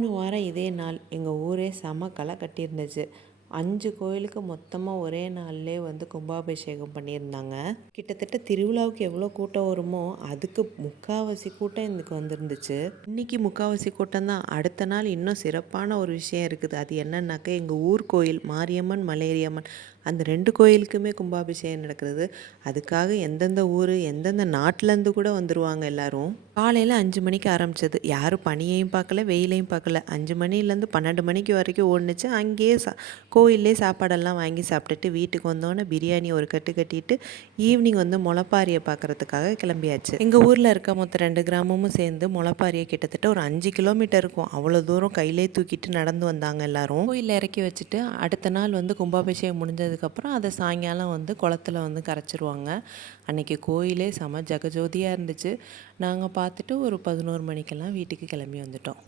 போன வாரம் இதே நாள் எங்கள் ஊரே செம களை கட்டியிருந்துச்சு. 5 கோயிலுக்கு மொத்தமாக ஒரே நாள்லே கும்பாபிஷேகம் பண்ணியிருந்தாங்க. கிட்டத்தட்ட திருவிழாவுக்கு எவ்வளோ கூட்டம் வருமோ அதுக்கு முக்கால்வாசி கூட்டம் இன்னைக்கு வந்திருந்துச்சு. இன்னைக்கு முக்கால்வாசி கூட்டம் தான். அடுத்த நாள் இன்னும் சிறப்பான ஒரு விஷயம் இருக்குது. அது என்னன்னாக்கா எங்கள் ஊர் கோயில் மாரியம்மன் மலையரியம்மன் அந்த 2 கோயிலுக்குமே கும்பாபிஷேகம் நடக்கிறது. அதுக்காக எந்தெந்த ஊர் எந்தெந்த நாட்டிலேருந்து கூட வந்துடுவாங்க எல்லாரும். காலையில் 5 மணிக்கு ஆரம்பித்தது. யாரும் பனியையும் பார்க்கல வெயிலையும் பார்க்கல. 5 மணிலேருந்து 12 மணிக்கு வரைக்கும் ஓடுனுச்சு. அங்கேயே கோயிலே சாப்பாடெல்லாம் வாங்கி சாப்பிட்டுட்டு வீட்டுக்கு வந்தோன்னே பிரியாணி ஒரு கட்டு கட்டிட்டு ஈவினிங் முளைப்பாரியை பார்க்குறதுக்காக கிளம்பியாச்சு. எங்கள் ஊரில் இருக்க மொத்தம் 2 கிராமமும் சேர்ந்து முளைப்பாரியை கிட்டத்தட்ட ஒரு 5 கிலோமீட்டர் இருக்கும். அவ்வளோ தூரம் கையிலே தூக்கிட்டு நடந்து வந்தாங்க எல்லாரும். கோயிலில் இறக்கி வச்சுட்டு அடுத்த நாள் கும்பாபிஷேகம் முடிஞ்சதுக்கப்புறம் அதை சாயங்காலம் குளத்தில் கரைச்சிருவாங்க. அன்றைக்கி கோயிலே செம ஜகஜோதியாக இருந்துச்சு. நாங்கள் பார்த்துட்டு ஒரு 11 மணிக்கெல்லாம் வீட்டுக்கு கிளம்பி வந்துட்டோம்.